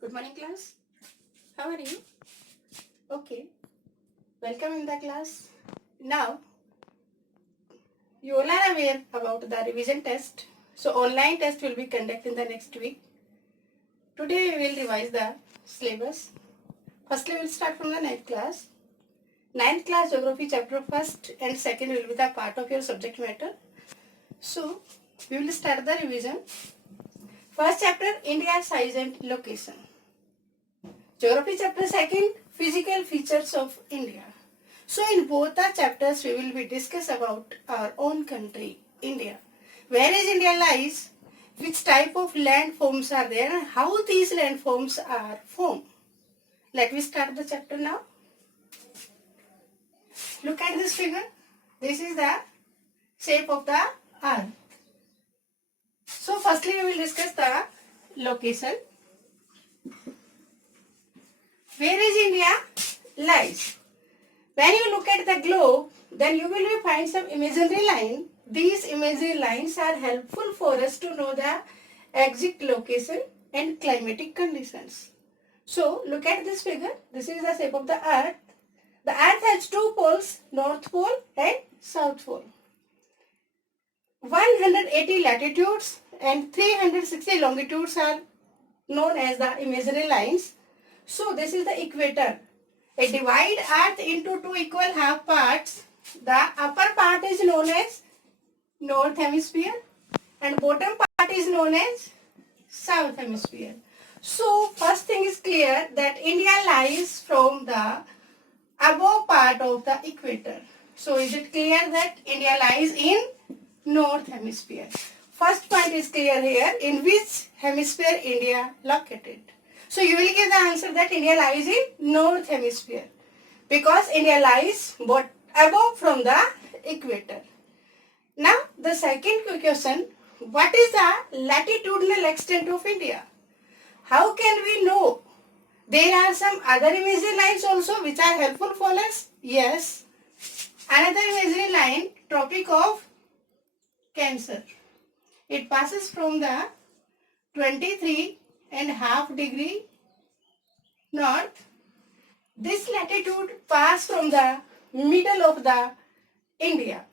Good morning, class. How are you? Okay. Welcome in the class. Now, you all are aware about the revision test. So, online test will be conducted in the next week. Today, we will revise the syllabus. Firstly, we will start from the ninth class. Ninth class geography chapter first and second will be the part of your subject matter. So, we will start the revision. First chapter, India size and location. Geography chapter second, physical features of India. So in both the chapters we will be discuss about our own country, India. Where is India lies, which type of landforms are there and how these landforms are formed. Let me start the chapter now. Look at this figure. This is the shape of the earth. So firstly we will discuss the location. Where is India lies? When you look at the globe, then you will find some imaginary line. These imaginary lines are helpful for us to know the exact location and climatic conditions. So look at this figure. This is the shape of the earth. The earth has two poles, north pole and south pole. 180 latitudes and 360 longitudes are known as the imaginary lines. So this is the equator. A divide earth into two equal half parts. The upper part is known as north hemisphere and bottom part is known as south hemisphere. So first thing is clear that India lies from the above part of the equator. So is it clear that India lies in north hemisphere? First point is clear here. In which hemisphere India located? So you will give the answer that India lies in north hemisphere because India lies above from the equator. Now the second question, what is the latitudinal extent of India? How can we know? There are some other imaginary lines also which are helpful for us. Yes. Another imaginary line, Tropic of Cancer. It passes from the 23.5 degree north. This latitude passes from the middle of the India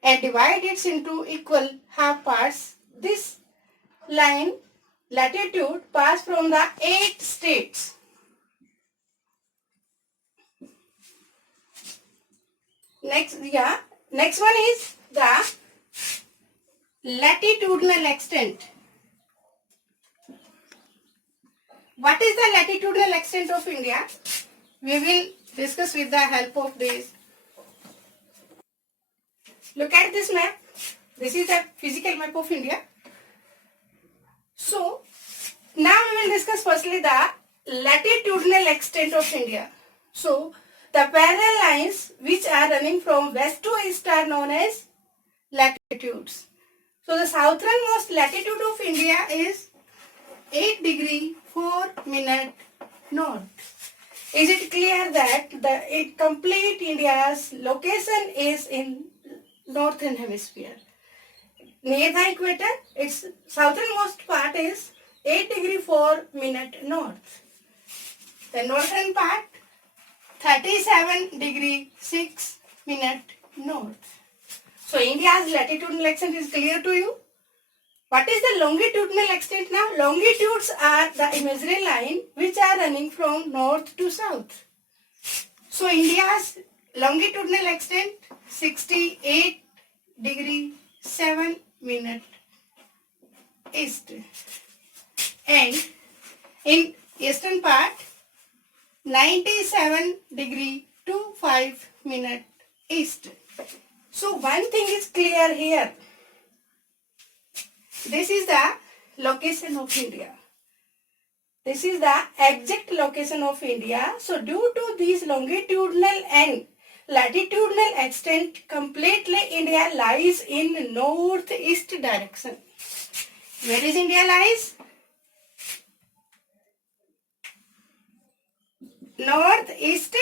and divide it into equal half parts. This line latitude passes from the 8 states. Next one is the latitudinal extent. What is the latitudinal extent of India? We will discuss with the help of this. Look at this map. This is a physical map of India. So, now we will discuss firstly the latitudinal extent of India. So, the parallel lines which are running from west to east are known as latitudes. So, the southernmost latitude of India is 8 degree 4 minute north. Is it clear that the complete India's location is in northern hemisphere? Near the equator, its southernmost part is 8 degree 4 minute north. The northern part 37 degree 6 minute north. So India's latitudinal extent is clear to you. What is the longitudinal extent now? Longitudes are the imaginary line which are running from north to south. So India's longitudinal extent 68 degree 7 minute east. And in eastern part 97 degree 25 minute east. So one thing is clear here. This is the location of India. This is the exact location of India. So due to these longitudinal and latitudinal extent, completely India lies in northeast direction. Where is India lies? Northeast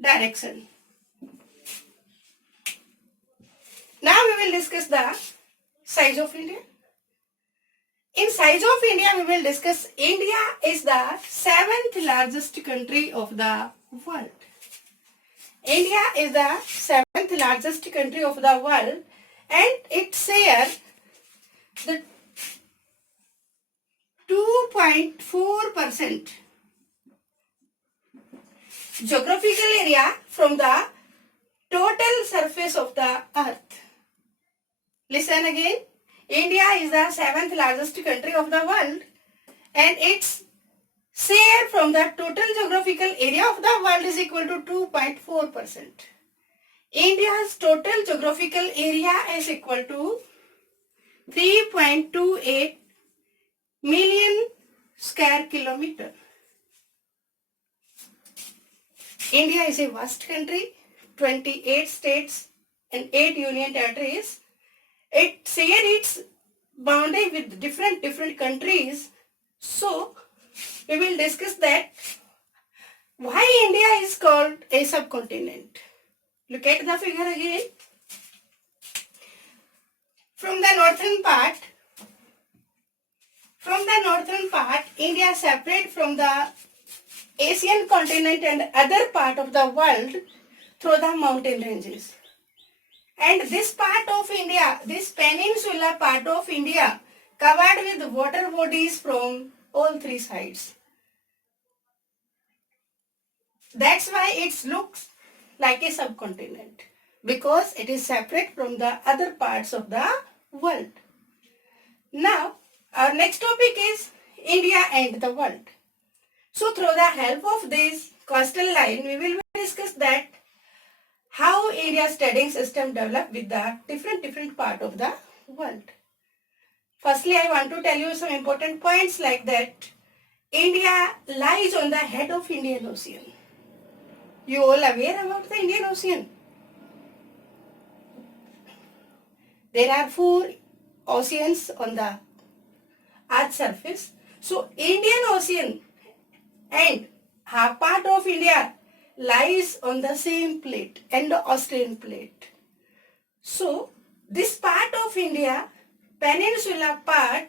direction. Now we will discuss the size of India. In size of India, we will discuss India is the 7th largest country of the world. India is the 7th largest country of the world and it shares the 2.4% geographical area from the total surface of the earth. Listen again. India is the 7th largest country of the world and its share from the total geographical area of the world is equal to 2.4%. India's total geographical area is equal to 3.28 million square kilometer. India is a vast country, 28 states and 8 union territories. It shares its boundary with different countries. So, we will discuss that why India is called a subcontinent. Look at the figure again. From the northern part, India is separate from the Asian continent and other part of the world through the mountain ranges. And this part of India, this peninsula part of India, covered with water bodies from all three sides. That's why it looks like a subcontinent, because it is separate from the other parts of the world. Now, our next topic is India and the world. So, through the help of this coastal line, we will discuss that how India's studying system developed with the different part of the world. Firstly, I want to tell you some important points like that. India lies on the head of Indian Ocean. You all aware about the Indian Ocean? There are 4 oceans on the Earth's surface. So, Indian Ocean and half part of India lies on the same plate, Indo-Australian plate. So, this part of India, peninsula part,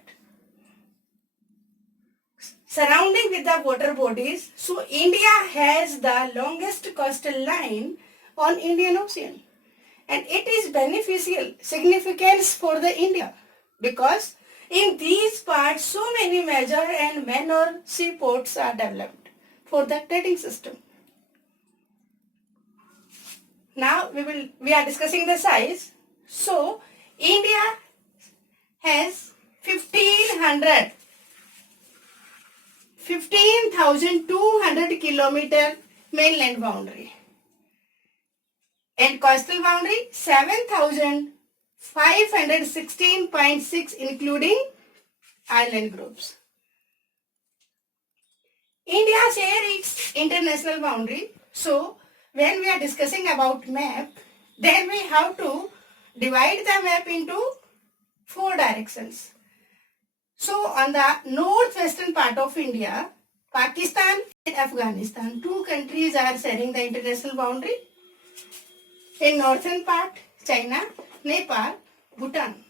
surrounding with the water bodies, so India has the longest coastal line on Indian Ocean. And it is beneficial significance for the India because in these parts so many major and minor seaports are developed for the trading system. Now we are discussing the size. So India has 15,200 kilometer mainland boundary and coastal boundary 7,516.6 including island groups. India shares its international boundary. So when we are discussing about map, then we have to divide the map into 4 directions. So on the northwestern part of India, Pakistan and Afghanistan, 2 countries are sharing the international boundary. In northern part, China, Nepal, Bhutan.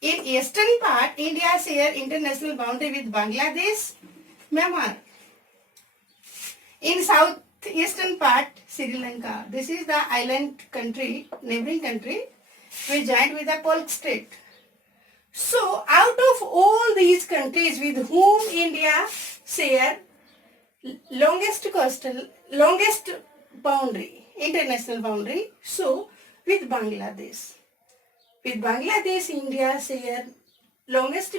In eastern part, India shares international boundary with Bangladesh, Myanmar. In southeastern part, Sri Lanka. This is the island country, neighboring country, which joined with the Polk State. So, out of all these countries with whom India share longest boundary, international boundary, so with Bangladesh. With Bangladesh, India share longest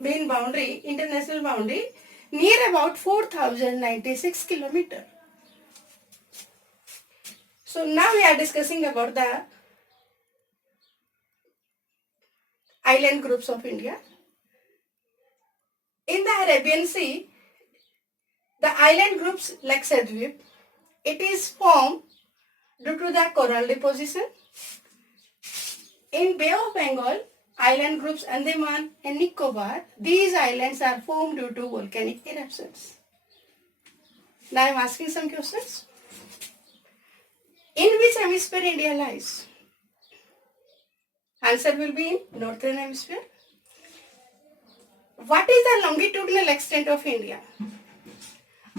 main boundary, international boundary, near about 4,096 kilometers. So now we are discussing about the island groups of India. In the Arabian Sea, the island groups Lakshadweep, it is formed due to the coral deposition. In Bay of Bengal, island groups Andaman and Nicobar, these islands are formed due to volcanic eruptions. Now I am asking some questions. In which hemisphere India lies? Answer will be in northern hemisphere. What is the longitudinal extent of India?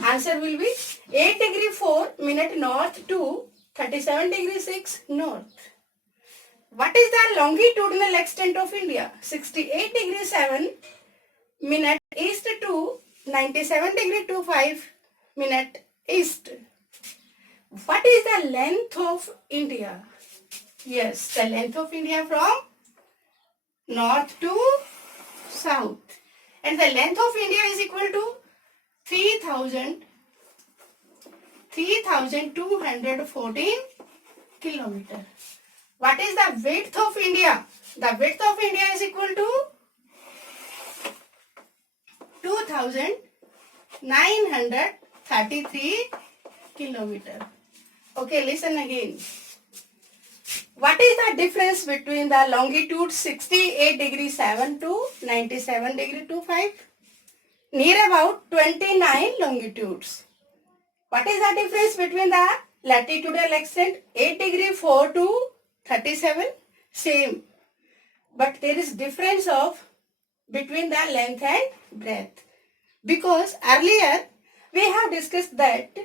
Answer will be 8 degree 4 minute north to 37 degree 6 north. What is the longitudinal extent of India? 68 degree 7 minute east to 97 degree 25 minute east. What is the length of India? Yes, the length of India from north to south. And the length of India is equal to 3,214 kilometer. What is the width of India? The width of India is equal to 2,933 kilometer. Okay, listen again. What is the difference between the longitude 68 degree 7 to 97 degree 25? Near about 29 longitudes. What is the difference between the latitudinal extent 8 degree 4 to 37? Same. But there is difference of between the length and breadth. Because earlier we have discussed that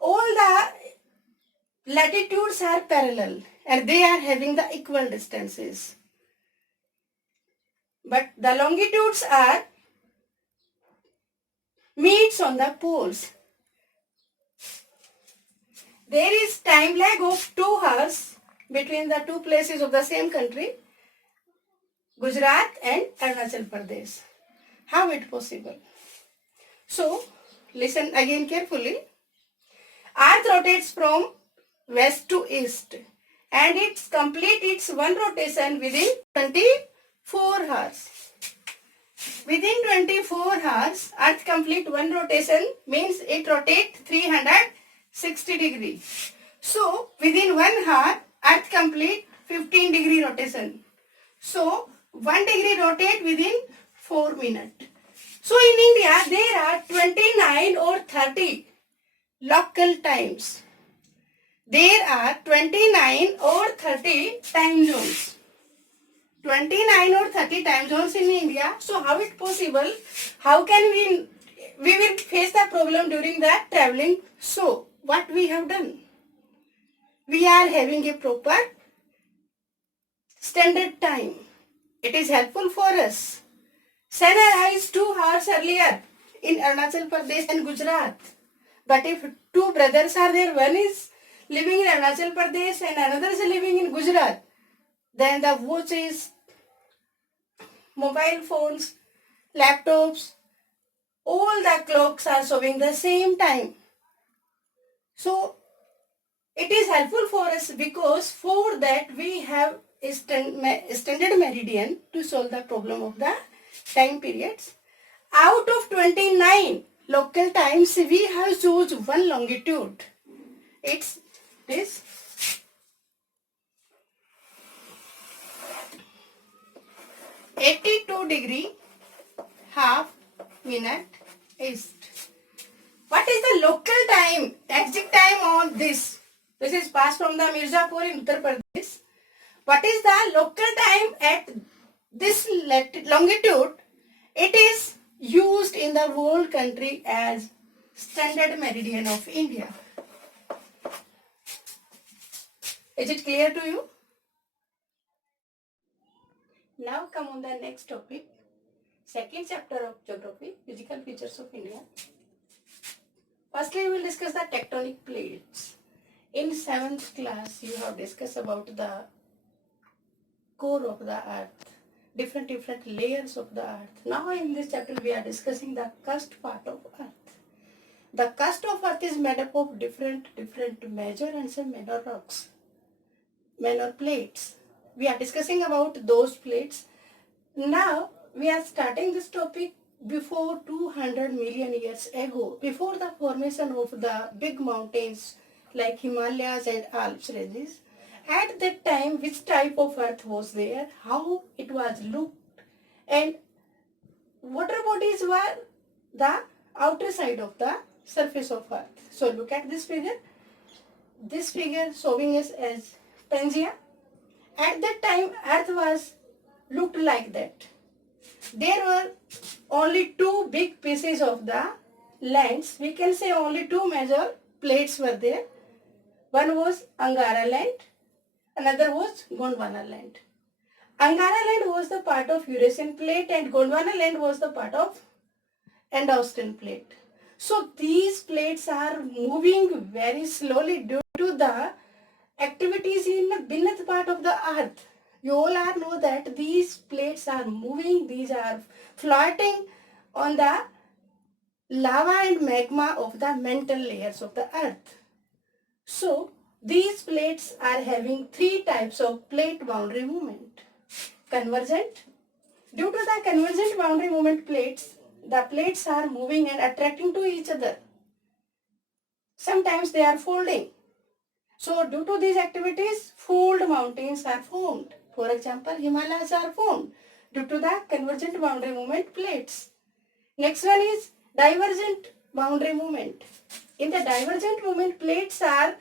all the latitudes are parallel and they are having the equal distances. But the longitudes are meets on the poles. There is time lag of 2 hours between the two places of the same country, Gujarat and Arunachal Pradesh. How it possible? So, listen again carefully. Earth rotates from west to east and it completes its one rotation within 24 hours. Within 24 hours, Earth complete one rotation means it rotates 360 degree. So, within 1 hour, Earth complete 15 degree rotation. So, 1 degree rotate within 4 minutes. So, in India, there are 29 or 30 local times. There are 29 or 30 time zones. 29 or 30 time zones in India. So how it possible? How can we will face the problem during that traveling? So what we have done? We are having a proper standard time. It is helpful for us. Sun arrives 2 hours earlier in Arunachal Pradesh and Gujarat. But if two brothers are there, one is living in Arunachal Pradesh and another is living in Gujarat, then the watches, mobile phones, laptops, all the clocks are showing the same time. So it is helpful for us because for that we have a standard meridian to solve the problem of the time periods. Out of 29 local times, we have choose one longitude. It's this. (82 degree half minute east). What is the local time, exact time on this? This is passed from the Mirzapur in Uttar Pradesh. What is the local time at this longitude? It is used in the whole country as standard meridian of India. Is it clear to you? Now come on the next topic, second chapter of geography, physical features of India. Firstly, we will discuss the tectonic plates. In 7th class, you have discussed about the core of the earth, different layers of the earth. Now in this chapter, we are discussing the crust part of earth. The crust of earth is made up of different major and some minor rocks, minor plates. We are discussing about those plates. Now we are starting this topic before 200 million years ago, before the formation of the big mountains like Himalayas and Alps ranges. At that time, which type of earth was there, how it was looked, and water bodies were the outer side of the surface of earth. So look at this figure. This figure showing us as Pangea. At that time, earth was looked like that. there were only two big pieces of the lands. We can say only two major plates were there. One was Angara land, another was Gondwana land. Angara land was the part of Eurasian plate and Gondwana land was the part of Indo-Western plate. So these plates are moving very slowly due to the activities in the beneath part of the earth. You all are know that these plates are moving, these are floating on the lava and magma of the mantle layers of the earth. So these plates are having three types of plate boundary movement. Convergent. Due to the convergent boundary movement plates, the plates are moving and attracting to each other. Sometimes they are folding. So due to these activities, fold mountains are formed. For example, Himalayas are formed due to the convergent boundary movement plates. Next one is divergent boundary movement. In the divergent movement, plates are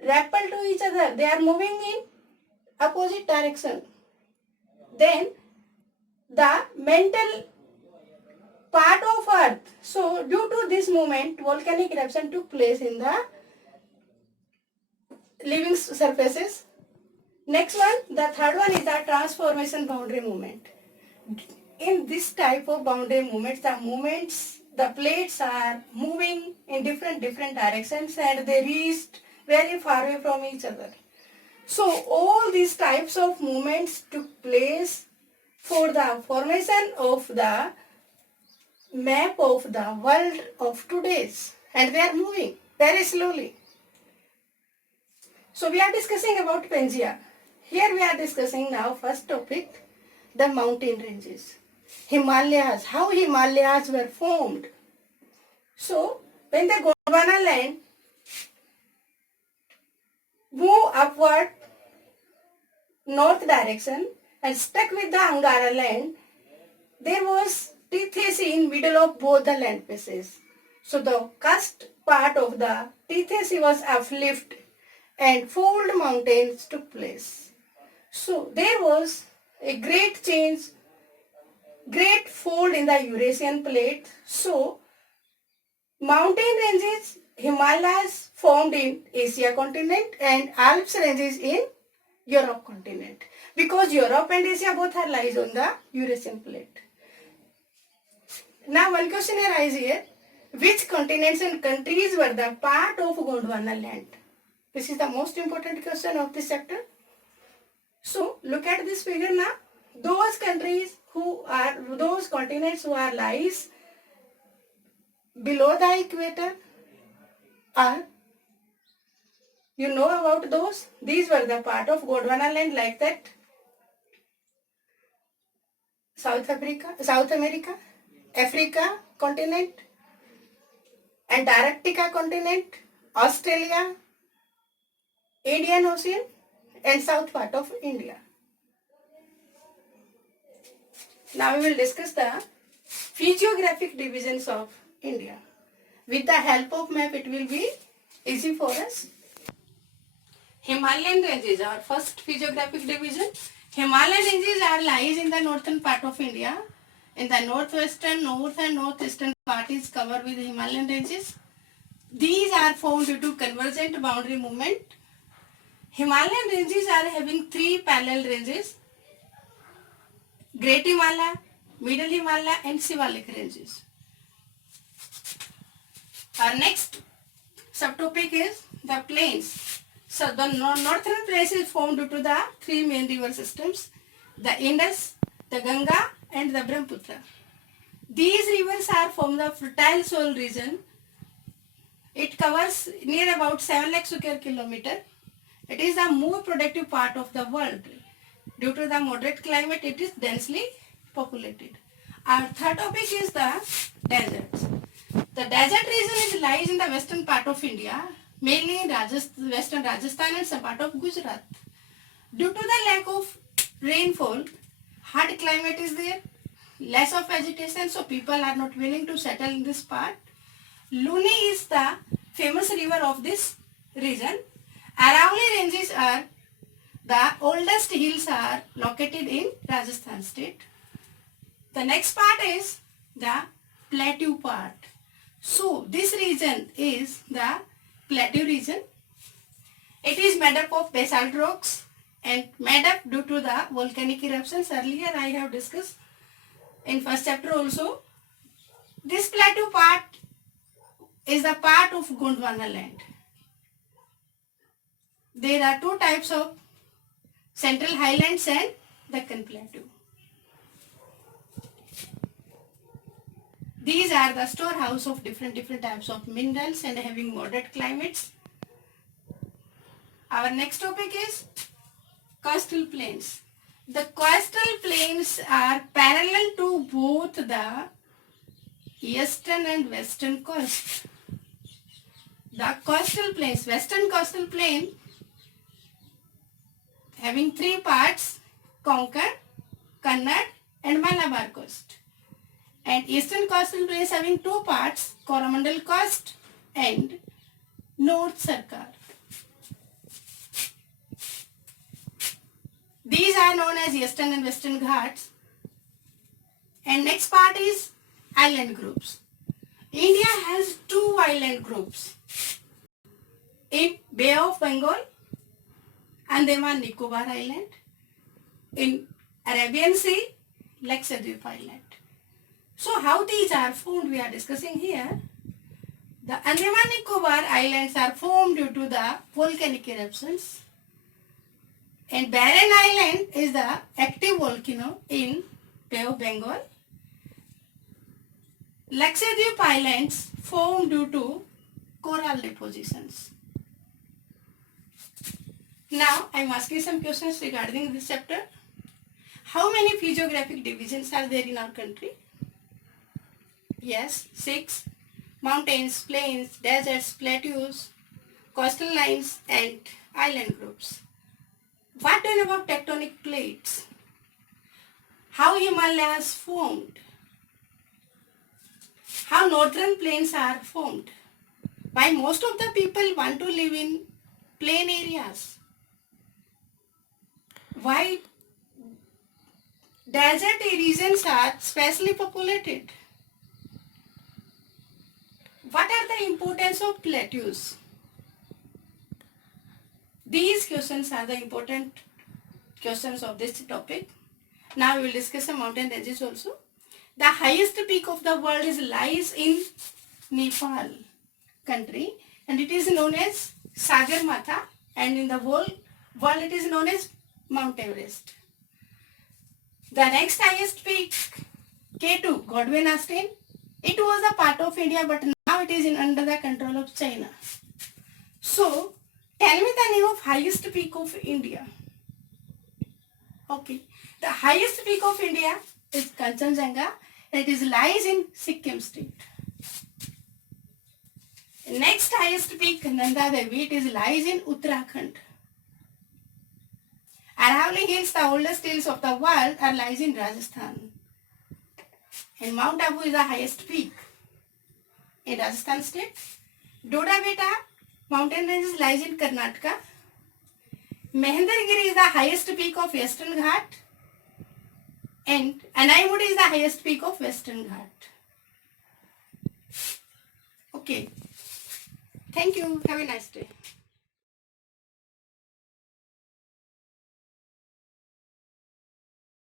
repelled to each other. They are moving in opposite direction. Then the mantle part of earth. So due to this movement, volcanic eruption took place in the living surfaces. Next one, the third one is the transformation boundary movement. In this type of boundary movements, the plates are moving in different directions and they reached very far away from each other. So all these types of movements took place for the formation of the map of the world of today's, and they are moving very slowly. So we are discussing about Pangea. Here we are discussing now first topic, the mountain ranges. Himalayas, how Himalayas were formed. So when the Gondwana land moved upward north direction and stuck with the Angara land, there was teeth in middle of both the land pieces. So the crust part of the teeth was uplifted and fold mountains took place. So there was a great change, great fold in the Eurasian plate. So mountain ranges, Himalayas formed in Asia continent and Alps ranges in Europe continent, because Europe and Asia both are lies on the Eurasian plate. Now one question arises here, which continents and countries were the part of Gondwana land? This is the most important question of this chapter. So look at this figure now. Those continents who are lies below the equator are, you know about those? These were the part of Gondwana land, like that. South America, Africa continent, Antarctica continent, Australia, Indian Ocean and south part of India. Now we will discuss the physiographic divisions of India. With the help of map it will be easy for us. Himalayan ranges are first physiographic division. Himalayan ranges are lies in the northern part of India. In the northwestern, north and northeastern part is covered with Himalayan ranges. These are formed due to convergent boundary movement. Himalayan ranges are having three parallel ranges: Great Himalaya, Middle Himalaya and Shivalik ranges. Our next subtopic is the plains. So the northern plains is formed due to the three main river systems: the Indus, the Ganga and the Brahmaputra. These rivers are from the fertile soil region. It covers near about 7 lakh square kilometer. It is the more productive part of the world. Due to the moderate climate, it is densely populated. Our third topic is the deserts. The desert region lies in the western part of India, mainly in western Rajasthan and some part of Gujarat. Due to the lack of rainfall, hard climate is there, less of vegetation, so people are not willing to settle in this part. Luni is the famous river of this region. Aravalli ranges are the oldest hills are located in Rajasthan state. The next part is the plateau part. So this region is the plateau region. It is made up of basalt rocks and made up due to the volcanic eruptions. Earlier I have discussed in first chapter also. This plateau part is the part of Gondwana land. There are two types of Central Highlands and Deccan Plateau. These are the storehouse of different types of minerals and having moderate climates. Our next topic is coastal plains. The coastal plains are parallel to both the eastern and western coast. The coastal plains, western coastal plain having three parts, Konkan, Kannad and Malabar coast. And eastern coastal plains having two parts, Coromandel coast and North Sarkar. These are known as eastern and western ghats. And next part is island groups. India has two island groups in Bay of Bengal, Andaman Nicobar Island, in Arabian Sea, Lakshadweep Island. So how these are formed we are discussing here. The Andaman Nicobar Islands are formed due to the volcanic eruptions, and Barren Island is the active volcano in Bay of Bengal. Lakshadweep Islands formed due to coral depositions. Now I am asking some questions regarding this chapter. How many physiographic divisions are there in our country? Yes, 6. Mountains, plains, deserts, plateaus, coastal lines and island groups. What do you know about tectonic plates? How Himalayas formed? How northern plains are formed? Why most of the people want to live in plain areas? Why desert regions are sparsely populated? What are the importance of plateaus? These questions are the important questions of this topic. Now we will discuss some mountain ranges also. The highest peak of the world lies in Nepal country and it is known as Sagarmatha, and in the whole world it is known as Mount Everest. The next highest peak, K2, Godwin Austen. It was a part of India but now it is under the control of China. So tell me the name of highest peak of India. Okay, the highest peak of India is Kanchenjunga and it lies in Sikkim state. Next highest peak, Nanda Devi, it lies in Uttarakhand. Aravalli Hills, the oldest hills of the world, are lies in Rajasthan. And Mount Abu is the highest peak in Rajasthan state. Doda Beta mountain ranges lies in Karnataka. Mehendargiri is the highest peak of Western Ghat. And Anaimudi is the highest peak of Western Ghat. Okay. Thank you. Have a nice day.